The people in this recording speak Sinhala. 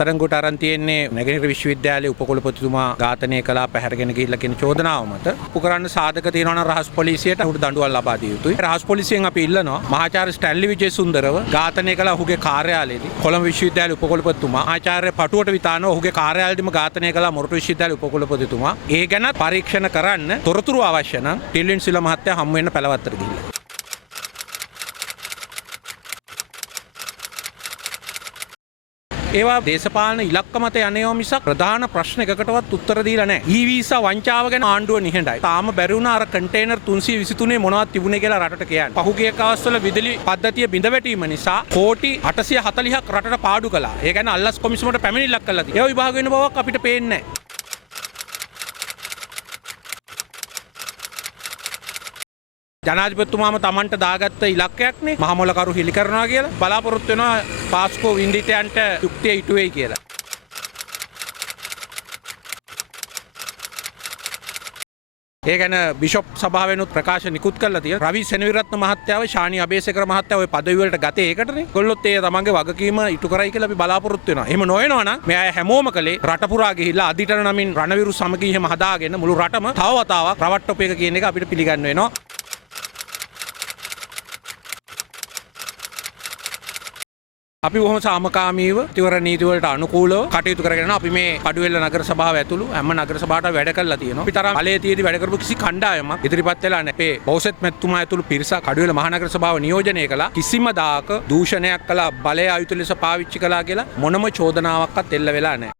අත්අඩංගුවට අරන් තියෙන්නේ නැගෙනහිර විශ්වවිද්‍යාලයේ උපකුලපතිතුමා ඝාතනය කළා පැහැරගෙන ගිහිල්ලා කියන චෝදනාව මත උපකරණ සාධක තියෙනවා නම් රහස් පොලිසියට ඔහුට දඬුවම් ලබා දිය යුතුයි. රහස් පොලිසියෙන් අපි ඉල්ලනවා මහාචාර්ය ස්ටැන්ලි විජේසුන්දරව ඝාතනය කළ ඔහුගේ කාර්යාලයේදී කොළඹ විශ්වවිද්‍යාලයේ උපකුලපතිතුමා ආචාර්ය පටුවට විතානව ඔහුගේ කාර්යාලයේදීම ඝාතනය කළා මොරටු විශ්වවිද්‍යාලයේ උපකුලපතිතුමා. ඒ ගැන පරීක්ෂණ කරන්න තොරතුරු අවශ්‍ය නම් ටිල්වින් සිල්වා මහත්තයා හමු වෙන්න පැලවත්තට ගිහිල්ලා. ඒවා දේශපාලන ඉලක්ක මත යන්නේව මිසක් ප්‍රධාන ප්‍රශ්න එකකටවත් උත්තර දීලා නැහැ. ඊ-වීසා වංචාව ගැන ආණ්ඩුව නිහඬයි. තාම බැරි වුණා අර කන්ටේනර් 323 මොනවද තිබුණේ කියලා රටට කියන්න. පහුගිය කාලවල විදුලි පද්ධතිය බිඳ වැටීම නිසා කෝටි 840ක් රටට පාඩු කළා. ඒ කියන්නේ අල්ලස් කොමිසමට පැමිණිල්ලක් කළා තියෙනවා. ඒ විභාග වෙන බවක් අපිට පේන්නේ නැහැ. ජනාධිපතිතුමාම Tamanට දාගත්ත ඉලක්කයක්නේ මහමොලකරු හිලි කරනවා කියලා බලාපොරොත්තු වෙනවා පාස්කෝ වින්දිතයන්ට යුක්තිය ඉටු වෙයි කියලා. ඒ ගැන බිෂොප් සභාවෙනුත් ප්‍රකාශ නිකුත් කරලා තියෙනවා. රවි සෙනවිරත්න මහත්තයාව ශානි අබේසේකර මහත්තයා ওই පදවි වලට ගතේ ඒකටනේ. ඒගොල්ලොත් ඒ තමන්ගේ වගකීම ඉටු කරයි කියලා අපි බලාපොරොත්තු වෙනවා. එහෙම නොවෙනවා නම් මේ අය හැමෝම කලේ රට පුරා ගිහිල්ලා අධිටන නමින් රණවිරු සමගිය එහෙම හදාගෙන මුළු රටම තව වතාවක් රවට්ටොප් එක කියන එක අපිට පිළිගන්න වෙනවා. අපි බොහොම සාමකාමීව තිවර නීති වලට අනුකූලව කටයුතු කරගෙන අපි මේ කඩුවෙල්ල නගර සභාව ඇතුළු හැම නගර සභාවට වැඩ කරලා තියෙනවා. අපි තරම් බලයේ තියෙදි වැඩ කරපු කිසි කණ්ඩායමක් ඉදිරිපත් වෙලා නැහැ. අපේ බෞසත් මැතිතුමා ඇතුළු පිරිසක් කඩුවෙල්ල මහනගර සභාව නියෝජනය කළා. කිසිම දායක දූෂණයක් කළා බලය ආයුධ ලෙස පාවිච්චි කළා කියලා මොනම චෝදනාවක්වත් එල්ල වෙලා නැහැ.